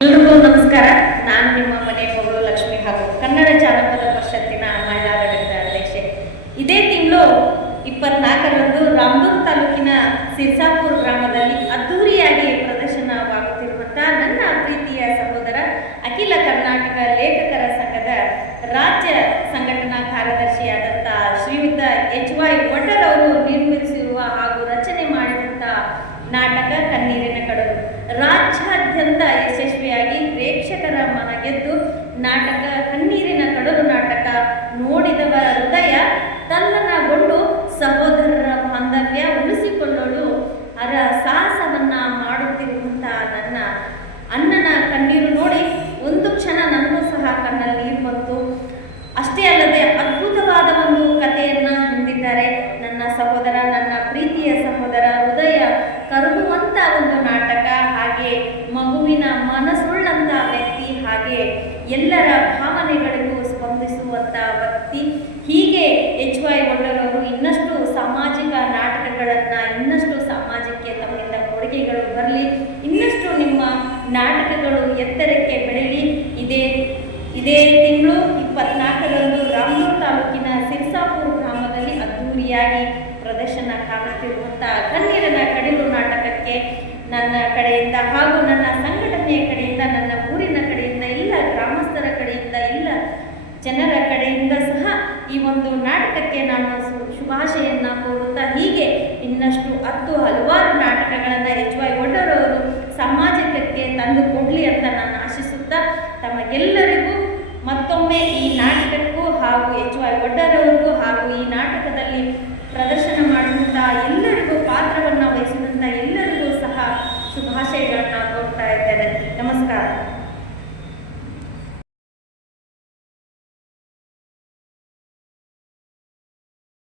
ಎಲ್ರಿಗೂ ನಮಸ್ಕಾರ. ನಾನು ನಿಮ್ಮ ಮನೆ ಮಗಳು ಲಕ್ಷ್ಮಿ ಹಾಗೂ ಕನ್ನಡ ಜಾನಪದ ಪರಿಷತ್ತಿನ ಮಹಿಳಾ ಘಟಕದ ಅಧ್ಯಕ್ಷೆ. ಇದೇ ತಿಂಗಳು 24ರಂದು ರಾಮದುರ್ಗ ತಾಲೂಕಿನ ಸಿರ್ಸಾಪುರ ಗ್ರಾಮದಲ್ಲಿ ಅದ್ದೂರಿಯಾಗಿ ಪ್ರದರ್ಶನವಾಗುತ್ತಿರುವಂತಹ ನನ್ನ ಪ್ರೀತಿಯ ಸಹೋದರ ಅಖಿಲ ಕರ್ನಾಟಕ ಲೇಖಕರ ಸಂಘದ ರಾಜ್ಯ ಸಂಘಟನಾ ಕಾರ್ಯದರ್ಶಿಯಾದಂಥ ಶ್ರೀಯುತ HY ವಡ್ಡರ್ ಅವರು ನಿರ್ಮಿಸಿರುವ ಹಾಗೂ ರಚನೆ ಮಾಡಿದಂತಹ ನಾಟಕ ಕಣ್ಣೀರಿನ ಕಡಲು ರಾಜ್ಯಾದ್ಯಂತ ಯಶಸ್ವಿಯಾಗಿ ಪ್ರೇಕ್ಷಕರ ಮನ ಗೆದ್ದು ನಾಟಕ ಕಣ್ಣೀರಿನ ಕಡಲು ನಾಟಕ ನೋಡಿದವರ ಹೃದಯ ತಲ್ಲಣಗೊಂಡು ಸಹೋದರರ ಬಾಂಧವ್ಯ ಉಳಿಸಿಕೊಳ್ಳಲು ಸಾಹಸವನ್ನ ಮಾಡುತ್ತಿರುವಂತಹ ನನ್ನ ಅಣ್ಣನ ಕಣ್ಣೀರು ನೋಡಿ ಒಂದು ಕ್ಷಣ ನನಗೂ ಸಹ ಕಣ್ಣಲ್ಲಿ ನೀರು ಬಂತು. ಅಷ್ಟೇ ಅಲ್ಲದೆ ಅದ್ಭುತವಾದ ಒಂದು ಕಥೆಯನ್ನ ಹೊಂದಿದ್ದಾರೆ ನನ್ನ ಸಹೋದರ, ನನ್ನ ಪ್ರೀತಿಯ ಸಹೋದರ. ಹೃದಯ ಕರಗುವಂಥ ಒಂದು ನಾಟಕ, ಹಾಗೆ ಮಗುವಿನ ಮನಸ್ಸುಳ್ಳಂಥ ವ್ಯಕ್ತಿ, ಹಾಗೆ ಎಲ್ಲರ ಭಾವನೆಗಳಿಗೂ ಸ್ಪಂದಿಸುವಂಥ ವ್ಯಕ್ತಿ. ಹೀಗೆ HY ವಡ್ಡರ್ ಅವರು ಇನ್ನಷ್ಟು ಸಾಮಾಜಿಕ ನಾಟಕಗಳನ್ನು, ಇನ್ನಷ್ಟು ಸಮಾಜಕ್ಕೆ ತಮ್ಮಿಂದ ಕೊಡುಗೆಗಳು ಬರಲಿ, ಇನ್ನಷ್ಟು ನಿಮ್ಮ ನಾಟಕಗಳು ಎತ್ತರಕ್ಕೆ ಬೆಳೀಲಿ. ಇದೇ ತಿಂಗಳು 24ರಂದು ರಾಮದುರ್ಗ ತಾಲೂಕಿನ ಸಿರ್ಸಾಪುರ ಗ್ರಾಮದಲ್ಲಿ ಅದ್ದೂರಿಯಾಗಿ ಪ್ರದರ್ಶನ ಕಾಣುತ್ತಿರುವಂಥ ಕಣ್ಣೀರಿನ ಕಡಲು ನಾಟಕಕ್ಕೆ ನನ್ನ ಕಡೆಯಿಂದ ಹಾಗೂ ನನ್ನ ಸಂಘಟನೆಯ ಕಡೆಯಿಂದ, ನನ್ನ ಊರಿನ ಕಡೆಯಿಂದ, ಎಲ್ಲ ಗ್ರಾಮಸ್ಥರ ಕಡೆಯಿಂದ, ಎಲ್ಲ ಜನರ ಕಡೆಯಿಂದ ಸಹ ಈ ಒಂದು ನಾಟಕಕ್ಕೆ ನಾನು ಶುಭಾಶಯನ್ನು ಕೋರುತ್ತಾ, ಹೀಗೆ ಇನ್ನಷ್ಟು ಹಲವಾರು ನಾಟಕಗಳನ್ನು HY ವಡ್ಡರ್ ಅವರು ಸಮಾಜಕ್ಕೆ ತಂದು ಕೊಡಲಿ ಅಂತ ನಾನು ಆಶಿಸುತ್ತಾ, ತಮಗೆಲ್ಲರಿಗೂ ಮತ್ತೊಮ್ಮೆ ಈ ನಾಟಕಕ್ಕೂ ಹಾಗೂ HY ವಡ್ಡರ್ ಅವರಿಗೂ ಹಾಗೂ ಈ ನಾಟಕದಲ್ಲಿ ಪ್ರದರ್ಶನ ಮಾಡುವಂಥ ಎಲ್ಲರಿಗೂ, ಪಾತ್ರವನ್ನು ವಹಿಸಿದಂಥ ಎಲ್ಲರಿಗೂ ಸಹ ಶುಭಾಶಯಗಳನ್ನು ಕೋರ್ತಾ ಇದ್ದೇನೆ. ನಮಸ್ಕಾರ.